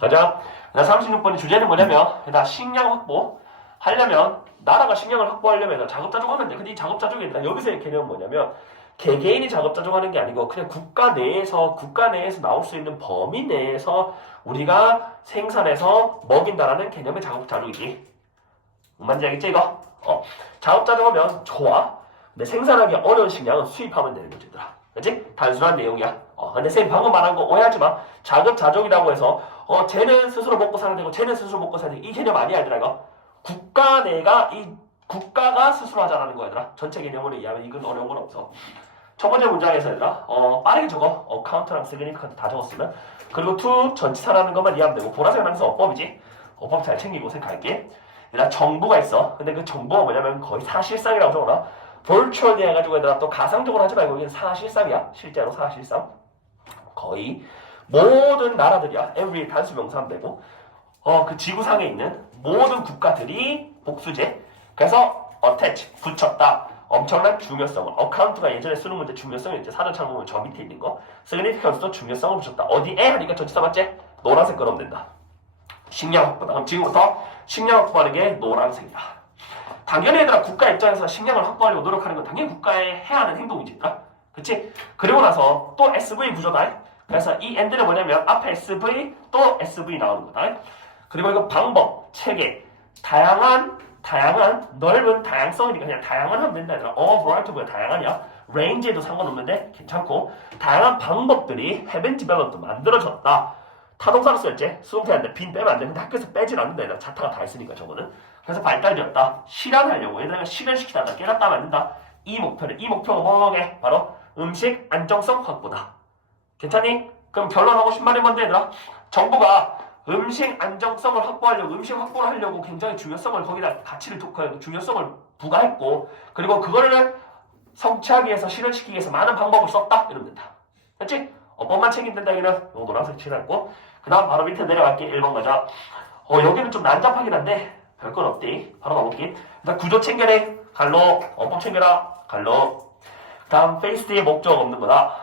가자. 36번의 주제는 뭐냐면, 나 식량 확보 하려면, 나라가 식량을 확보하려면 자급자족 하면 돼. 근데 이 자급자족이 아니라 여기서의 개념은 뭐냐면, 개개인이 자급자족 하는 게 아니고, 그냥 국가 내에서, 국가 내에서 나올 수 있는 범위 내에서 우리가 생산해서 먹인다라는 개념의 자급자족이지. 뭔지 알겠지, 이거? 어. 자급자족하면 좋아. 근데 생산하기 어려운 식량은 수입하면 되는 거지, 얘들아. 그치? 단순한 내용이야. 어, 근데 쌤 방금 말한 거 오해하지 마. 자급자족이라고 해서 어, 쟤는 스스로 먹고 사는 되고 쟤는 스스로 먹고 사는 이 개념 아니야, 얘들아, 이거. 국가 내가 이 국가가 스스로 하자라는 거야, 얘들아. 전체 개념으로 이해하면 이건 어려운 건 없어. 첫 번째 문장에서 얘들아, 어, 빠르게 적어. 어, 카운트랑 시그니피컨트 다 적었으면. 그리고 to 전치사라는 것만 이해하면 되고, 보라색 하면서 어법이지. 어법 잘 챙기고 생각할게. 얘들아, 정보가 있어. 근데 그 정보가 뭐냐면 거의 사실상이라고 적어놔. virtually 해가지고 얘들아 또 가상적으로 하지 말고 이건 사실상이야. 실제로 사실상. 거의 모든 나라들이야. every 단수 명사하면 되고 어 그 지구상에 있는 모든 국가들이 복수제. 그래서 attach 붙였다. 엄청난 중요성을 어카운트가 예전에 쓰는 문제 중요성을 이제 사전 참고면 저 밑에 있는 거 significance도 중요성을 붙였다. 어디에 하니까 전치사 맞지? 노란색 끌어면 된다. 식량 확보다. 그럼 지금부터 식량 확보하는 게 노란색이다. 당연히 얘들아 국가 입장에서 식량을 확보하려고 노력하는 건 당연히 국가에 해야 하는 행동이지 얘들아 그치? 그리고 나서 또 SV 구조다 그래서 이 end는 뭐냐면 앞에 SV 또 SV 나오는 거다. 그리고 이거 방법, 체계. 다양한 다양한 넓은 다양성이니까 그냥 다양한 하면 된다. 얘들아. 어 variety가 다양하냐? range에도 상관없는데 괜찮고. 다양한 방법들이 have been developed 만들어졌다. 타동사로 쓰였지 수동태한테 빈 빼면 안 되는데 학교에서 빼진 않는다 얘들아. 자타가 다 있으니까 저거는. 그래서 발달되었다. 실현하려고. 얘들아 실현시키다가 깨닫다 만든다. 이 목표를. 이 목표가 뭐게. 바로 음식 안정성 확보다. 괜찮니? 그럼 결론하고 말이 뭔데 얘들아? 정부가 음식 안정성을 확보하려고 음식 확보를 하려고 굉장히 중요성을 거기다 가치를 두- 그 중요성을 부과했고 그리고 그거를 성취하기 위해서 실현시키기 위해서 많은 방법을 썼다 이러면 된다. 그렇지? 어법만 책임된다 여기는 요 노란색 칠했고 그 다음 바로 밑에 내려갈게 1번 가자. 어 여기는 좀 난잡하긴 한데 별건 없디. 바로 가볼게. 일단 구조 챙겨내. 갈로. 어법 챙겨라. 갈로. 다음 페이스 뒤에 목적 없는 거다.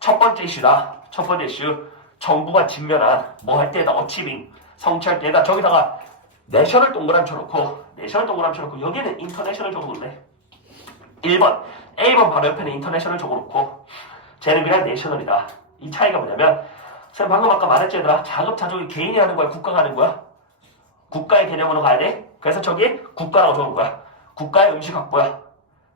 첫 번째 이슈다. 첫 번째 이슈. 정부가 직면한 뭐 할 때에다 어치빙. 성취할 때에다 저기다가 내셔널 동그라미 쳐놓고 내셔널 동그라미 쳐놓고 여기는 인터내셔널 적어놓네. 1번. A번 바로 옆에는 인터내셔널 적어놓고 쟤는 그냥 내셔널이다. 이 차이가 뭐냐면 쌤 방금 아까 말했지 얘들아 자급자족이 개인이 하는 거야 국가가 하는 거야 국가의 개념으로 가야 돼. 그래서 저기 국가라고 적은 거야. 국가의 음식 확보야.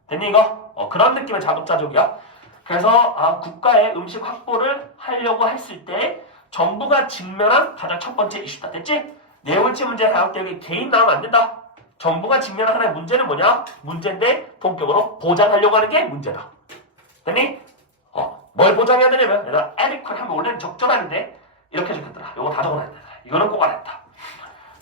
됐니 이거? 어, 그런 느낌의 자급자족이야. 그래서 아, 국가의 음식 확보를 하려고 했을 때 정부가 직면한 가장 첫 번째 이슈다. 됐지? 네 번째 문제 다음 때 여기 개인 나오면 안 된다. 정부가 직면한 하나의 문제는 뭐냐? 문제인데 본격으로 보장하려고 하는 게 문제다. 됐니? 어, 뭘 보장해야 되냐면 얘들아 adequate 하면 원래는 적절한데 이렇게 적혔더라. 이거 다 적어놔야 돼. 이거는 꼭 알았다.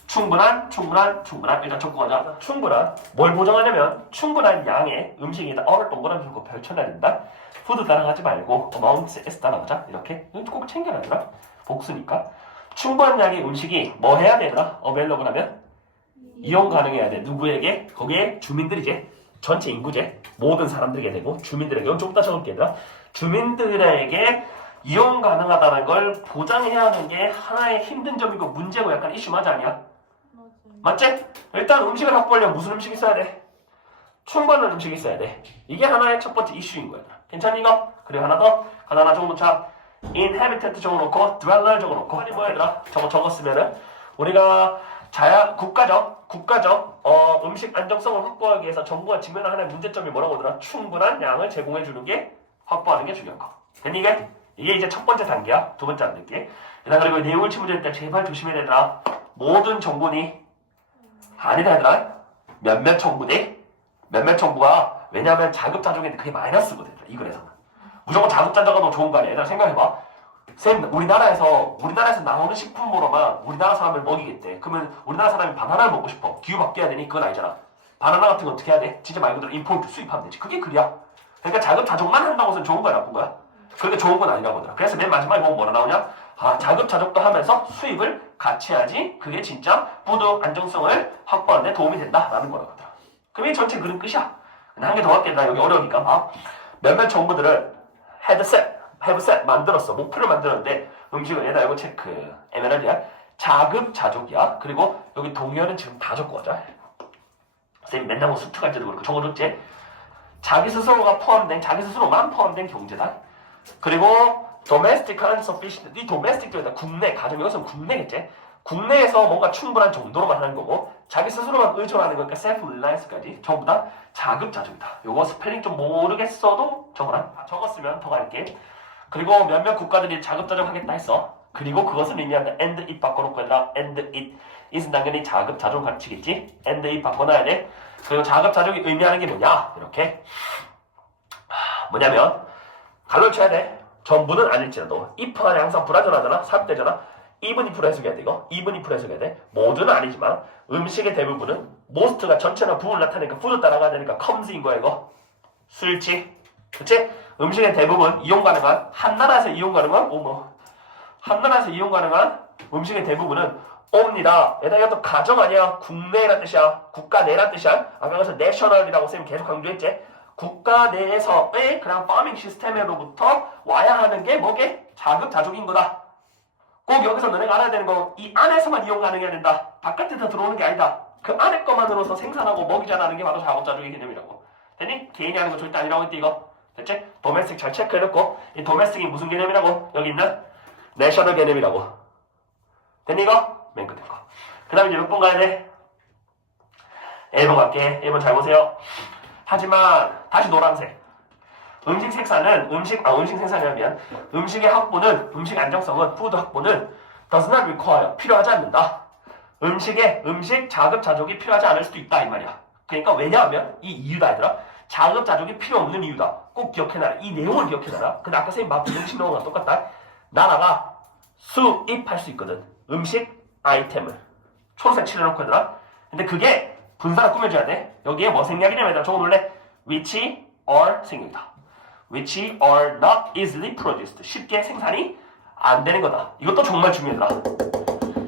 충분한, 충분한, 충분한. 일단 적고 가자. 충분한. 뭘 보장하냐면 충분한 양의 음식이다. 어를 동그라미 주고 별쳐놔야 된다. 푸드 따라가지 말고 amount s 따라가자. 이렇게. 꼭 챙겨놔야 되나? 복수니까. 충분한 양의 음식이 뭐 해야 되나? available 하면 이용 가능해야 돼. 누구에게? 거기에 주민들이지. 전체 인구제. 모든 사람들에게 되고 주민들에게. 이건 조금 더 적을게 얘들아. 주민들에게 이용 가능하다는 걸 보장해야 하는 게 하나의 힘든 점이고 문제고 약간 이슈 맞아 아니야? 맞지? 일단 음식을 확보하려면 무슨 음식이 있어야 돼? 충분한 음식이 있어야 돼. 이게 하나의 첫 번째 이슈인 거야. 괜찮니 이거? 그리고 하나 더. 하나 적어놓자. inhabitant 적어놓고 dweller 적어놓고 아니 뭐야 얘들아? 저거 적었으면은 우리가 자야 국가적 국가적 어, 음식 안정성을 확보하기 위해서 정부가 직면한 하나의 문제점이 뭐라고 하더라? 충분한 양을 제공해 주는 게 확보하는 게 중요한 거. 됐니 이게? 이게 이제 첫 번째 단계야. 두 번째 안 될게. 얘들아 그리고 내용을 치문제 때 제발 조심해야 되더라. 모든 정보니 아니다 얘들아. 몇몇 정부대 몇몇 정부가 왜냐하면 자급자족인데 그게 마이너스거든 이 글에서는 무조건 자급자족은 더 좋은 거 아니야? 얘들아 생각해봐. 쌤 우리나라에서 우리나라에서 나오는 식품으로만 우리나라 사람을 먹이겠대. 그러면 우리나라 사람이 바나나를 먹고 싶어. 기후 바뀌어야 되니? 그건 아니잖아. 바나나 같은 거 어떻게 해야 돼? 진짜 말 그대로 임포트 수입하면 되지. 그게 글이야. 그러니까 자급자족만 한다고 해서 좋은 거야 나쁜 거야? 그게 좋은 건 아니라고 하더라. 그래서 맨 마지막에 보면 뭐라 나오냐? 아 자급자족도 하면서 수입을 같이 해야지 그게 진짜 푸드 안정성을 확보하는 데 도움이 된다라는 그럼 이 전체 그림 끝이야 한 개 더 할게 나 여기 어려우니까 봐 몇몇 정부들을 헤드셋 헤드셋 만들었어 목표를 만들었는데 음식은 얘다 이거 체크. 에메랄드야. 자급자족이야. 그리고 여기 동의어는 지금 다 적고 가자. 쌤 맨날 뭐 수트 갈 때도 그렇고 적어줬지. 자기 스스로가 포함된 자기 스스로만 포함된 경제다. 그리고 and sufficient. 이 domestic도 일단 국내 가정 이것은 국내겠지. 국내에서 뭔가 충분한 정도로만 하는 거고 자기 스스로만 의존하는 거니까 self-reliance까지 전부 다 자급자족이다. 요거 스펠링 좀 모르겠어도 적어라. 아, 적었으면 더 갈게. 그리고 몇몇 국가들이 자급자족하겠다 했어. 그리고 그것을 의미한다. and it 바꿔놓고 얘들아 and it it은 당연히 자급자족 가르치겠지. and it 바꿔놔야 돼. 그리고 자급자족이 의미하는 게 뭐냐? 이렇게 하, 뭐냐면 갈로 쳐야 돼. 전부는 아닐지라도 if 안에 항상 불완전하잖아. 삽대잖아. even if로 해석해야 돼 이거. even if로 해석해야 돼. 모두는 아니지만 음식의 대부분은 most가 전체나 부분 나타내니까 food 따라가야 되니까 comes인 거야 이거. 술치. 그치? 음식의 대부분 이용 가능한 한 나라에서 이용 가능한 어머 한 나라에서 이용 가능한 음식의 대부분은 옵니다. 얘들아 이것도 가정 아니야. 국내란 뜻이야. 국가 내란 뜻이야. 아까 그래서 내셔널이라고 쌤 계속 강조했지. 국가 내에서의 그냥 파밍 시스템으로부터 와야 하는 게 뭐게? 자급자족인 거다. 꼭 여기서 너네가 알아야 되는 거 이 안에서만 이용 가능해야 된다. 바깥에서 들어오는 게 아니다. 그 안에 것만으로서 생산하고 먹이 자 라는 게 바로 자급자족의 개념이라고. 됐니? 개인이 하는 거 절대 아니라고 했지 이거. 됐지? 도메스틱 잘 체크해놓고 이 도메스틱이 무슨 개념이라고? 여기 있는 내셔널 개념이라고. 됐니 이거? 맨 끝에 거. 그 다음에 이제 몇 번 가야 돼? 1번 갈게. 1번 잘 보세요. 하지만 다시 노란색. 음식 생산은 음식 아 음식 생산이라면 음식의 확보는 음식 안정성은 푸드 확보는 does not require 필요하지 않는다. 음식에 음식 자급 자족이 필요하지 않을 수도 있다 이 말이야. 그러니까 왜냐하면 이 이유다 얘들아. 자급 자족이 필요 없는 이유다. 꼭 기억해놔라. 이 내용을 기억해놔라. 근데 아까 선생님 마프 음식 내용과 똑같다. 나라가 수입할 수 있거든. 음식 아이템을 초록색 칠해놓고 얘들아. 근데 그게 분사를 꾸며줘야 돼. 여기에 뭐 생략이냐면 얘들아 적어놓을래? which are 생략이다. which are not easily produced. 쉽게 생산이 안 되는 거다. 이것도 정말 중요하더라.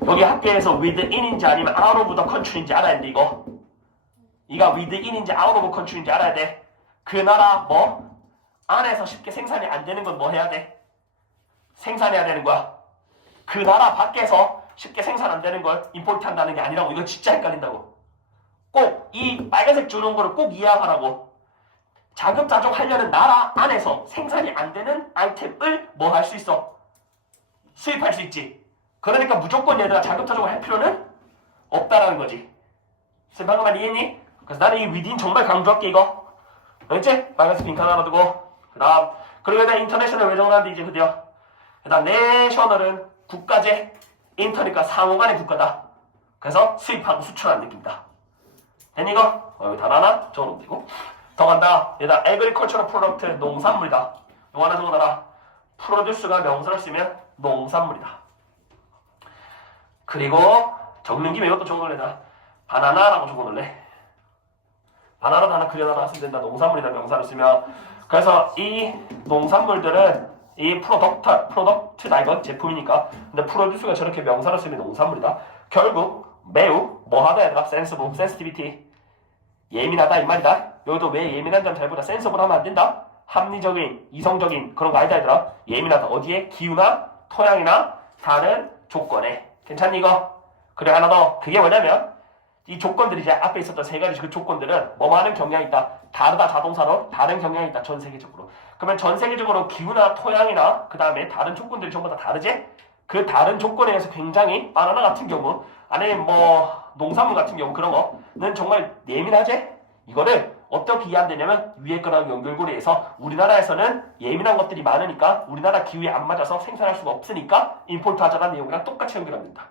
여기 학교에서 within인지 아니면 out of the country인지 알아야 돼 이거. 이가 within인지 out of country인지 알아야 돼. 그 나라 뭐 안에서 쉽게 생산이 안 되는 건 뭐 해야 돼? 생산해야 되는 거야. 그 나라 밖에서 쉽게 생산 안 되는 걸 임포트 한다는 게 아니라고. 이거 진짜 헷갈린다고. 꼭 이 빨간색 주는 거를 꼭 이해하라고. 자급자족 하려는 나라 안에서 생산이 안 되는 아이템을 뭐 할 수 있어? 수입할 수 있지. 그러니까 무조건 얘들아 자급자족을 할 필요는 없다라는 거지. 쌤 방금 말 이해했니? 그래서 나는 이 위딘 정말 강조할게 이거. 알겠지? 빨간색 빈칸 하나 두고 그 다음 그리고 일단 인터내셔널 왜 정하는데 이제 그대요. 그다음 내셔널은 국가제 인터니까 상호간의 국가다. 그래서 수입하고 수출하는 느낌이다. 이거? 어, 여기 단 하나 적어놓으면 되고 더 간다. 얘다 agricultural product 농산물이다. 이거 하나 적어놔라. 프로듀스가 명사를 쓰면 농산물이다. 그리고 적는 김에 이것도 적어놓을래. 바나나라고 적어놓을래. 바나나 하나 그려놔 쓰면 된다. 농산물이다 명사를 쓰면. 그래서 이 농산물들은 이 프로덕트, 프로덕트다 이건 제품이니까. 근데 프로듀스가 저렇게 명사를 쓰면 농산물이다. 결국 매우 뭐하다 얘들아 센스블, 센스티비티 예민하다 이 말이다. 여기도 왜 예민한 점 잘 보다 센서블 하면 안 된다. 합리적인, 이성적인 그런 거 아니다 얘들아. 예민하다 어디에? 기후나 토양이나 다른 조건에. 괜찮니 이거? 그래 하나 더. 그게 뭐냐면 이 조건들이 이제 앞에 있었던 세 가지 그 조건들은 뭐만한 경향이 있다. 다르다 자동사로 다른 경향이 있다. 전 세계적으로. 그러면 전 세계적으로 기후나 토양이나 그 다음에 다른 조건들이 전부 다 다르지? 그 다른 조건에 의해서 굉장히 바나나 같은 경우 아니면 뭐 농산물 같은 경우 그런 거는 정말 예민하지? 이거를 어떻게 이해한되냐면 위에 거랑 연결고리에서 우리나라에서는 예민한 것들이 많으니까 우리나라 기후에 안 맞아서 생산할 수가 없으니까 임포트 하자는 내용이랑 똑같이 연결합니다.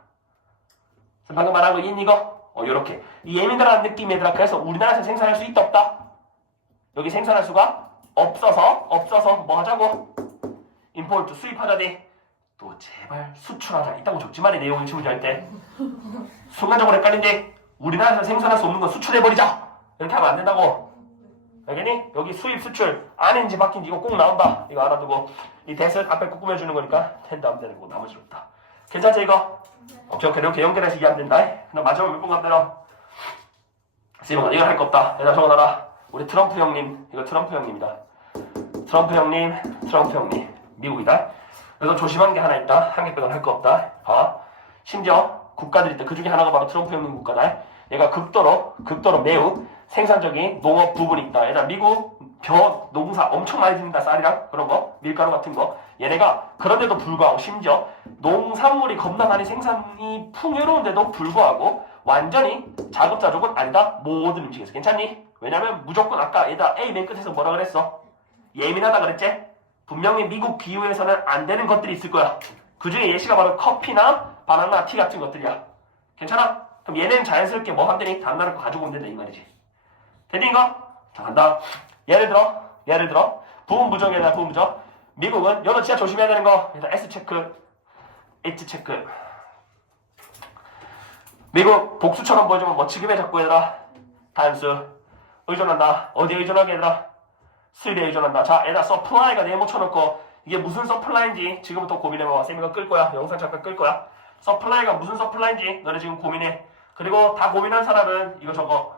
방금 말한 거 이해니 이거? 어 요렇게 이 예민하다는 느낌 얘들아 그래서 우리나라에서 생산할 수 있다 없다? 여기 생산할 수가 없어서 없어서 뭐 하자고? 임포트 수입하자니 또 제발 수출하자. 이따고 적지 말이 내용을 친구들 할때. 순간적으로 헷갈린데 우리나라에서 생산할 수 없는 건 수출해버리자. 이렇게 하면 안 된다고. 알겠니? 여기 수입 수출 아닌지 바뀐지 이거 꼭 나온다. 이거 알아두고. 이 대선 앞에 꼭 꾸며주는 거니까 된다 하면 되는 거고 나머지 없다 괜찮지 이거? 오케이 오케이. 이렇게 연결해서 이해 안 된다. 그럼 마지막 몇번 간대요? 시몬아 이거 할 거 없다. 얘들아 적어놔라. 우리 트럼프 형님. 이거 트럼프 형님이다. 트럼프 형님 트럼프 형님. 미국이다 그래서 조심한 게 하나 있다. 한계병은 할 거 없다. 어? 심지어 국가들이 있다. 그 중에 하나가 바로 트럼프 형님 국가다. 얘가 극도로 극도로 매우 생산적인 농업 부분이 있다. 얘들아 미국 벼 농사 엄청 많이 짓는다. 쌀이랑 그런 거 밀가루 같은 거. 얘네가 그런데도 불구하고 심지어 농산물이 겁나 많이 생산이 풍요로운데도 불구하고 완전히 자급자족은 아니다. 모든 음식에서 괜찮니? 왜냐면 무조건 아까 얘다 A 맨 끝에서 뭐라 그랬어? 예민하다 그랬지? 분명히 미국 기후에서는 안 되는 것들이 있을 거야. 그 중에 예시가 바로 커피나 바나나, 티 같은 것들이야. 괜찮아? 그럼 얘는 자연스럽게 뭐 하더니 다음 나라 거 가지고 된다 이 말이지. 됐는가? 자 간다. 예를 들어, 예를 들어 부분 부정이나 부분 부정. 미국은 이거 진짜 조심해야 되는 거. 일단 S 체크, H 체크. 미국 복수처럼 보여주면 뭐 지금의 자꾸 얘들아 단수 의존한다. 어디에 의존하게 얘들아? 수입에 의존한다. 자, 얘들아 서플라이가 네모 쳐놓고 이게 무슨 서플라이인지 지금부터 고민해봐. 쌤 이거 끌 거야. 영상 잠깐 끌 거야. 서플라이가 무슨 서플라이인지 너네 지금 고민해. 그리고 다 고민한 사람은 이거 저거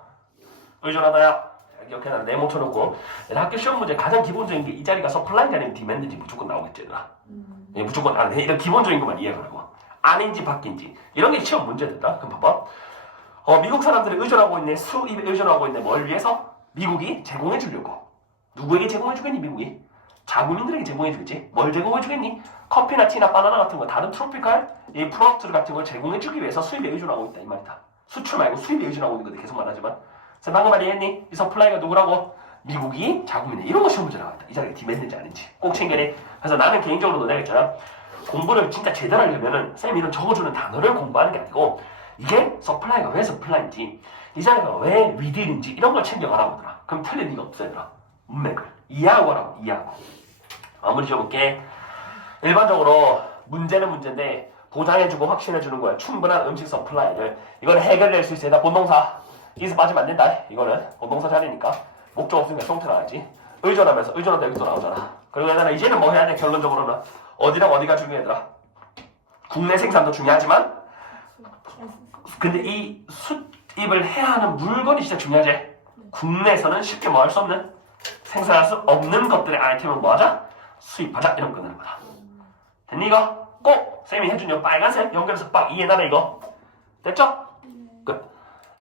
의존하다야. 이렇게 난 네모 쳐놓고 학교 시험 문제 가장 기본적인 게 이 자리가 서플라이인지 아니면 디맨드인지 무조건 나오겠지 얘들아. 예, 무조건 안 해. 이런 기본적인 것만 이해하라고. 아닌지 바뀐지 이런 게 시험 문제된다. 그럼 봐봐. 어, 미국 사람들이 의존하고 있네 수입에 의존하고 있네 뭘 위해서? 미국이 제공해 주려고. 누구에게 제공해 주겠니 미국이? 자국민들에게 제공해 주겠지. 뭘 제공해 주겠니? 커피나 티나 바나나 같은 거 다른 트로피칼 이 프로덕트 같은 걸 제공해 주기 위해서 수입에 의존하고 있다 이 말이다. 수출 말고 수입에 의존하고 있는 건데 계속 말하지만. 그래서 방금 말했니? 이 서플라이가 누구라고? 미국이 자국민에 이런 거 시험 문제 나왔다. 이 자리가 디맨드인지 아닌지 꼭 챙겨내. 그래서 나는 개인적으로 너네겠잖아. 공부를 진짜 제대로 하려면은 쌤 이런 적어주는 단어를 공부하는 게 아니고 이게 서플라이가 왜 서플라이인지 이 자리가 왜 위딜인지 이런 걸 챙겨가라고 하더라. 그럼 틀릴 리가 없어 얘들아. 문맥을 이해하고 하라고 이해하고. 마무리 지어볼게. 일반적으로 문제는 문제인데 보장해주고 확신해주는 거야. 충분한 음식 서플라이를 이거는 해결될 수 있어요. 나 본동사 여기서 빠지면 안 된다. 이거는 본동사 자리니까 목적 없으니까 형태 나와야지. 의존하면서 의존한다 여기서 나오잖아. 그리고 얘들아 이제는 뭐 해야 돼? 결론적으로는 어디랑 어디가 중요하더라. 국내 생산도 중요하지만 근데 이 수입을 해야 하는 물건이 진짜 중요하지. 국내에서는 쉽게 뭐 할 수 없는 생산할 수 없는 것들의 아이템을 뭐 하자? 수입하자 이런 거는 거다. 됐니 이거? 꼭 쌤이 해준 요 빨간색 연결해서 빡 이해나네 이거. 됐죠?